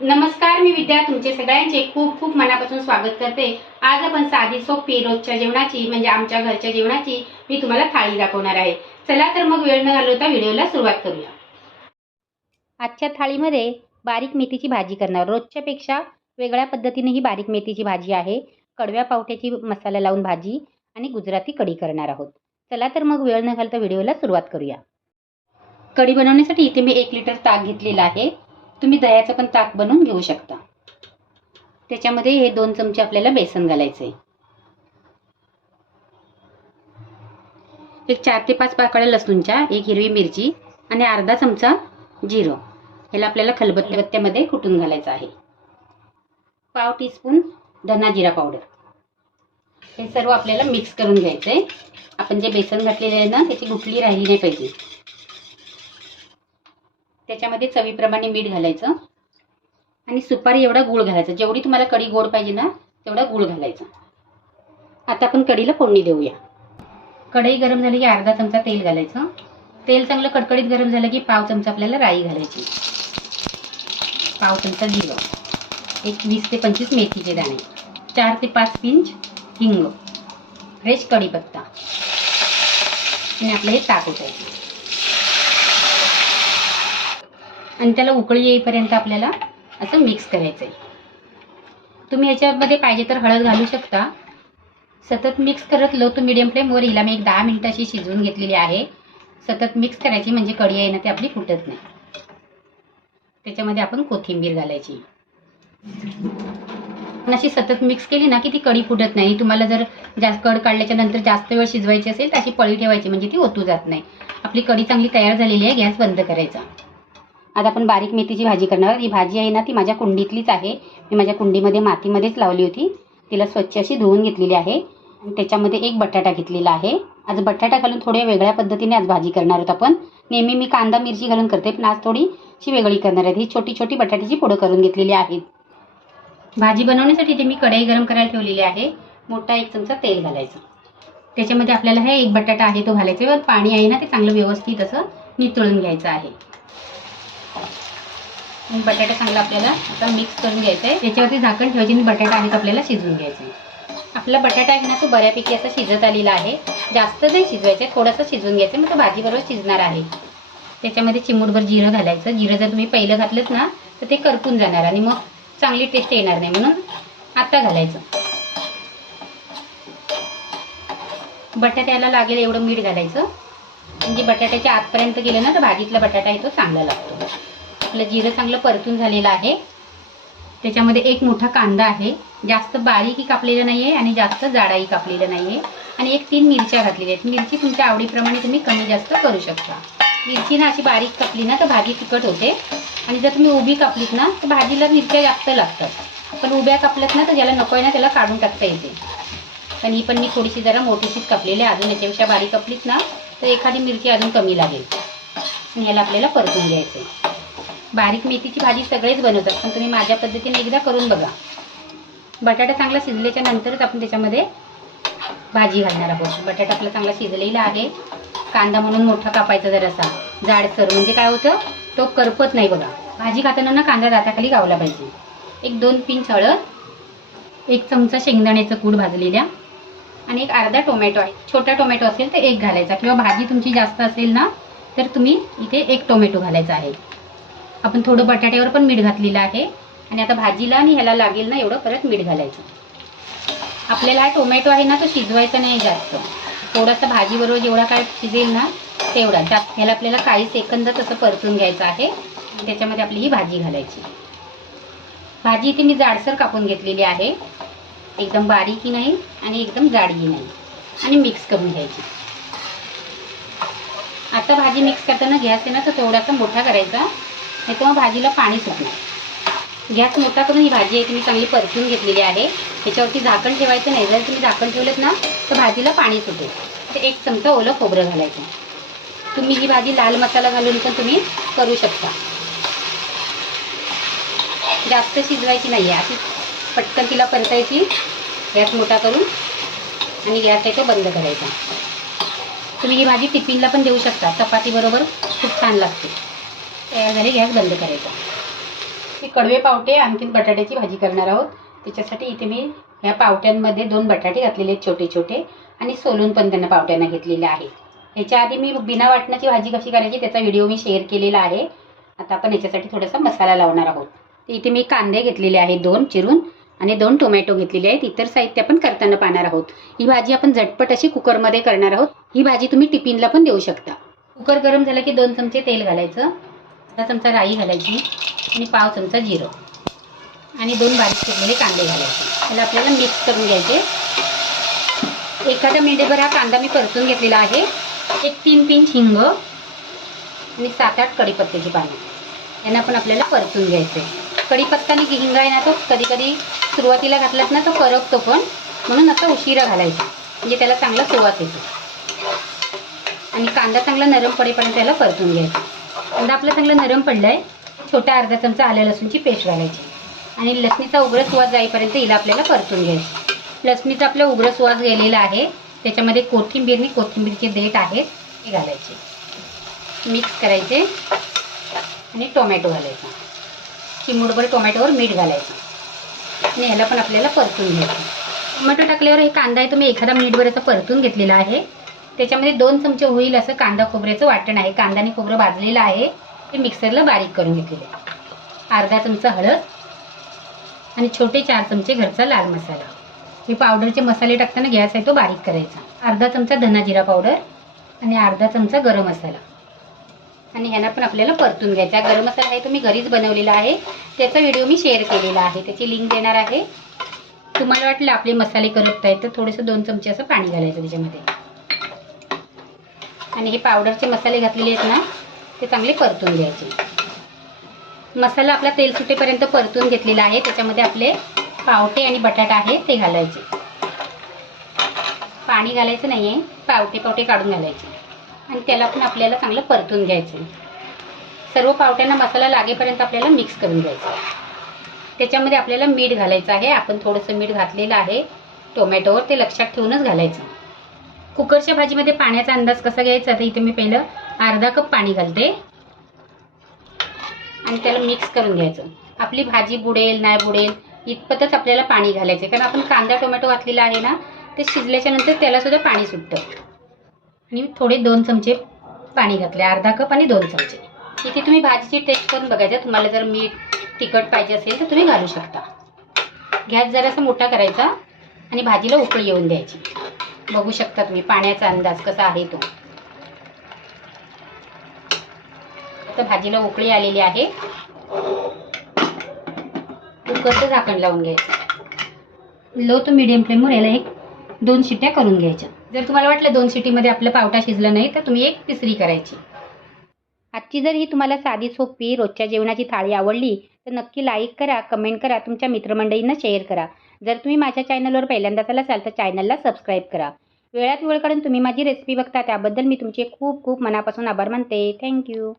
नमस्कार मी विद्या. तुमचे सगळ्यांचे खूप खूप मनापासून स्वागत करते. आज आपण साधी सोपी रोजच्या जेवणाची म्हणजे आमच्या घरच्या जेवणाची मी तुम्हाला थाळी दाखवणार आहे. चला तर मग वेळ न घालवता व्हिडिओला सुरुवात करूया. आजच्या थाळीमध्ये बारीक मेथीची भाजी करणार. रोजच्यापेक्षा वेगळ्या पद्धतीने ही बारीक मेथीची भाजी आहे. कडव्या पावट्याची मसाला लावून भाजी आणि गुजराती कढी करणार आहोत. चला तर मग वेळ न घालता व्हिडिओला सुरुवात करूया. कढी बनवण्यासाठी इथे मी एक लिटर ताक घेतलेला आहे. तुम्ही दह्याचं पण ताक बनवून घेऊ शकता. त्याच्यामध्ये हे दोन चमचे आपल्याला बेसन घालायचं आहे एक चार ते पाच पाकळ्या लसूणच्या एक हिरवी मिरची आणि अर्धा चमचा जिरं. ह्याला आपल्याला खलबत्त्यामध्ये कुटून घालायचं आहे. पाव टीस्पून धना जिरा पावडर. हे सर्व आपल्याला मिक्स करून घ्यायचं आहे आपण जे बेसन घातलेले आहे ना त्याची गुठली राहिली नाही पाहिजे. त्याच्यामध्ये चवीप्रमाणे मीठ घालायचं. आणि सुपारी एवढा गूळ घालायचा. जेवढी तुम्हाला कढी गोड पाहिजे ना तेवढा गूळ घालायचा. आता आपण कढीला फोडणी देऊया. कढई गरम झाली की अर्धा चमचा तेल घालायचं. तेल चांगलं कडकडीत गरम झालं की पाव चमचा आपल्याला राई घालायची. पाव चमचा जिरं. एक वीस ते पंचवीस मेथीचे दाणे. चार ते पाच पिंच हिंग. फ्रेश कढीपत्ता. आणि आपलं हे ताक उठायचं आणि त्याला उकळी येईपर्यंत आपल्याला असं मिक्स करायचं आहे तुम्ही याच्यामध्ये पाहिजे तर हळद घालू शकता. सतत मिक्स करत लो टू मिडियम फ्लेमवर हिला मी एक दहा मिनिटाशी शिजवून घेतलेली आहे. सतत मिक्स करायची म्हणजे कढी आहे ना ती आपली फुटत नाही. त्याच्यामध्ये आपण कोथिंबीर घालायची. अशी सतत मिक्स केली ना की ती कढी फुटत नाही. तुम्हाला जर जास्त कड काढल्याच्या नंतर जास्त वेळ शिजवायची असेल तर अशी पळी ठेवायची म्हणजे ती ओतू जात नाही. आपली कढी चांगली तयार झालेली आहे गॅस बंद करायचा. आता आपण बारीक मेथीची भाजी करणार ही भाजी आहे ना ती माझ्या कुंडीतलीच आहे. मी माझ्या कुंडीमध्ये मातीमध्येच लावली होती. तिला स्वच्छ अशी धुवून घेतलेली आहे. आणि त्याच्यामध्ये एक बटाटा घेतलेला आहे. आज बटाटा घालून थोड्या वेगळ्या पद्धतीने आज भाजी करणार आहोत आपण. नेहमी मी कांदा मिरची घालून करते पण आज थोडीशी वेगळी करणार आहे. ही छोटी छोटी बटाट्याची पोडं करून घेतलेली आहेत. भाजी बनवण्यासाठी ते मी कढई गरम करायला ठेवलेली आहे. मोठा एक चमचा तेल घालायचं. त्याच्यामध्ये आपल्याला हे एक बटाटा आहे तो घालायचा. आहे पाणी आहे ना ते चांगलं व्यवस्थित असं नितळून घ्यायचं आहे. मग बटाटा चांगला आपल्याला आता मिक्स करून घ्यायचा आहे त्याच्यावरती झाकण ठेवायची आणि बटाटा आहे आपल्याला शिजवून घ्यायचा आहे आपला बटाटा आहे ना तो बऱ्यापैकी असा शिजत आलेला आहे. जास्त नाही शिजवायचं आहे थोडंसं शिजवून घ्यायचं मग तो भाजीबरोबर शिजणार आहे. त्याच्यामध्ये चिमूटभर जिरं घालायचं. जिरं जर तुम्ही पहिलं घातलंच ना तर ते करपून जाणार आणि मग चांगली टेस्ट येणार नाही. म्हणून आता घालायचं. बटाट्याला लागेल एवढं मीठ घालायचं. म्हणजे बटाट्याच्या आतपर्यंत गेलं ना तर भाजीतला बटाटा आहे तो चांगला लागतो. आपलं जिरं चांगलं परतून झालेलं आहे. त्याच्यामध्ये एक मोठा कांदा आहे. जास्त बारीकही कापलेलं नाही आहे आणि जास्त जाडाही कापलेलं नाही आहे आणि एक तीन मिरच्या घातलेल्या आहेत. मिरची तुमच्या आवडीप्रमाणे तुम्ही कमी जास्त करू शकता. मिरची ना अशी बारीक कापली ना तर भाजी तिखट होते. आणि जर तुम्ही उभी कापलीत ना तर भाजीला मिरच्या जास्त लागतात. पण उभ्या कापल्यात ना तर ज्याला नको आहे ना त्याला काढून टाकता येते. पण ही पण मी थोडीशी जरा मोठीशीच कापलेली आहे. अजून याच्यापेक्षा बारीक कापलीत ना तर एखादी मिरची अजून कमी लागेल. आणि ह्याला आपल्याला परतून घ्यायचं आहे बारीक मेथीची भाजी सगळेच बनवतात पण तुम्ही माझ्या पद्धतीने एकदा करून बघा. बटाटा चांगला शिजल्याच्या नंतरच आपण त्याच्यामध्ये भाजी घालणार आहोत. बटाटा आपला चांगला शिजलेला आहे. कांदा म्हणून मोठा कापायचा जरासा. जाडसर म्हणजे काय होतं? तो करपत नाही बघा. भाजी खाताना ना कांदा दाताखाली गावला पाहिजे. एक दोन पिंच हळद एक चमचा शेंगदाण्याचं कूड भाजलेल्या आणि एक अर्धा टोमॅटो आहे. छोटा टोमॅटो असेल तर एक घालायचा. किंवा भाजी तुमची जास्त असेल ना तर तुम्ही इथे एक टोमॅटो घालायचा आहे. आपण थोडं बटाट्यावर पण मीठ घातलेलं आहे. आणि आता भाजीला आणि ह्याला लागेल ना एवढं परत मीठ घालायचं. आपल्याला हा टोमॅटो आहे ना तो शिजवायचा नाही जास्त. थोडासा भाजीबरोबर जेवढा काय शिजेल ना तेवढा. जास्त ह्याला आपल्याला काही सेकंद असं परतून घ्यायचं आहे. त्याच्यामध्ये आपली ही भाजी घालायची. भाजी इथे मी जाडसर कापून घेतलेली आहे. एकदम बारीकही नाही आणि एकदम जाडीही नाही. आणि मिक्स करून घ्यायची. आता भाजी मिक्स करताना गॅस आहे ना तर थोडासा मोठा करायचा. नाही तर मग भाजीला पाणी सुटणार. गॅस मोठा करून ही भाजी आहे तुम्ही मी चांगली परतून घेतलेली आहे. त्याच्यावरती झाकण ठेवायचं नाही. जर तुम्ही झाकण ठेवलं ना तर भाजीला पाणी सुटेल. तर एक चमचा ओलं खोबरं घालायचं. तुम्ही ही भाजी लाल मसाला घालून पण तुम्ही करू शकता. जास्त शिजवायची नाही आहे अशी पटकन तिला परतायची. गॅस मोठा करून. आणि गॅस आहे तो बंद करायचा. तुम्ही ही भाजी टिफिनला पण देऊ शकता. चपाती बरोबर खूप छान लागते. तयार झाली गॅस बंद करायचा. कडवे पावटे आणखीन बटाट्याची भाजी करणार आहोत. त्याच्यासाठी इथे मी ह्या पावट्यांमध्ये दोन बटाटे घातलेले आहेत छोटे छोटे. आणि सोलून पण त्यांना पावट्यांना घेतलेले आहे ह्याच्या आधी मी बिना वाटणाची भाजी कशी करायची त्याचा व्हिडिओ मी शेअर केलेला आहे. आता आपण याच्यासाठी थोडासा मसाला लावणार आहोत. इथे मी कांदे घेतलेले आहेत दोन चिरून. आणि दोन टोमॅटो घेतलेले आहेत. इतर साहित्य आपण करताना पाहणार आहोत. ही भाजी आपण झटपट अशी कुकरमध्ये करणार आहोत. ही भाजी तुम्ही टिफिनला पण देऊ शकता. कुकर गरम झालं की दोन चमचे तेल घालायचं. अर्धा चमचा राई घालायची आणि पाव चमचा जिरं. आणि दोन बारीक चिरलेले कांदे घालायचे. त्याला आपल्याला मिक्स करून घ्यायचे. एखाद्या मिनिटभर हा कांदा मी परतून घेतलेला आहे. एक तीन पिंच हिंग आणि सात आठ कढीपत्त्याची पानं. यांना पण आपल्याला परतून घ्यायचे कढीपत्ता आणि हिंग आहे ना तो कधी कधी सुरुवातीला घातलात ना तो करपतो पण. म्हणून आता उशिरा घालायचा. म्हणजे त्याला चांगला सुवास येतो. आणि कांदा चांगला नरम पडेपर्यंत त्याला परतून घ्यायचा. कांदा आपला चांगला नरम पडला आहे छोटा अर्धा चमचा आल्या लसूणची पेस्ट घालायची. आणि लसणीचा उग्र सुवास जाईपर्यंत हिला आपल्याला परतून घ्यायची. लसणीचा आपला उग्र सुवास गेलेला आहे. त्याच्यामध्ये कोथिंबीर आणि कोथिंबीरचे देठ आहेत ते घालायचे. मिक्स करायचे. आणि टोमॅटो घालायचा. चिमूटभर टोमॅटोवर मीठ घालायचं. आणि ह्याला पण आपल्याला परतून घ्यायचं. टोमॅटो टाकल्यावर हे कांदा आहे तो मी एखादा मिनिटभर याचा परतून घेतलेला आहे. त्याच्यामध्ये दोन चमचे होईल असं कांदा खोबऱ्याचं वाटण आहे. कांदा आणि खोबरं भाजलेलं आहे. ते मिक्सरला बारीक करून घेतलेलं आहे. अर्धा चमचा हळद आणि छोटे चार चमचे घरचा लाल मसाला. हे पावडरचे मसाले टाकताना गॅस आहे तो बारीक करायचा. अर्धा चमचा धना जिरा पावडर आणि अर्धा चमचा गरम मसाला. आणि ह्यांना पण आपल्याला परतून घ्यायचा गरम मसाला आहे तो मी घरीच बनवलेला आहे. त्याचा व्हिडिओ मी शेअर केलेला आहे. त्याची लिंक देणार आहे. तुम्हाला वाटलं आपले मसाले करपत आहेत तर थोडंसं दोन चमचे असं पाणी घालायचं त्याच्यामध्ये. आणि हे पावडरचे मसाले घातलेले आहेत ना ते चांगले परतून घ्यायचे. मसाला आपला तेल सुटेपर्यंत परतून घेतलेला आहे. त्याच्यामध्ये आपले पावटे आणि बटाटा आहे ते घालायचे. पाणी घालायचं नाही आहे पावटे पावटे काढून घालायचे. आणि त्याला पण आपल्याला चांगलं परतून घ्यायचं सर्व पावट्यांना मसाला लागेपर्यंत आपल्याला मिक्स करून घ्यायचं त्याच्यामध्ये आपल्याला मीठ घालायचं आहे. आपण थोडंसं मीठ घातलेलं आहे. टोमॅटोवर ते लक्षात ठेवूनच घालायचं. कुकरच्या भाजीमध्ये पाण्याचा अंदाज कसा घ्यायचा? तर इथे मी पहिलं अर्धा कप पाणी घालते. आणि त्याला मिक्स करून घ्यायचं. आपली भाजी बुडेल नाही बुडेल इतपतच आपल्याला पाणी घालायचं कारण आपण कांदा टोमॅटो घातलेला आहे ना ते शिजल्याच्या नंतर त्याला सुद्धा पाणी सुटतं. आणि थोडे दोन चमचे पाणी घातले. अर्धा कप आणि दोन चमचे. इथे तुम्ही भाजीची टेस्ट करून बघायचं. तुम्हाला जर मीठ तिखट पाहिजे असेल तर तुम्ही घालू शकता. गॅस जरासा मोठा करायचा आणि भाजीला उकळी येऊन द्यायची. बघू शकता तुम्ही पाण्याचा अंदाज कसा आहे तो. तर भाजीला उकळी आलेली आहे. कुकरचं झाकण लावून घ्यायचं. लो टू मिडियम फ्लेमवर याला एक दोन शिट्या करून घ्यायच्या. जर तुम्हाला वाटलं दोन शिटीमध्ये आपलं पावटा शिजलं नाही तर तुम्ही एक तिसरी करायची. आजची जर ही तुम्हाला साधी सोपी रोजच्या जेवणाची थाळी आवडली तर नक्की लाईक करा कमेंट करा तुमच्या मित्रमंडळींना शेअर करा. जर तुम्ही माझ्या चॅनलवर पहिल्यांदाच असाल तर चॅनलला सबस्क्राईब करा. वेळात वेळ काढून तुम्ही माझी रेसिपी बघता त्याबद्दल मी तुमचे खूप खूप मनापासून आभार मानते. थँक्यू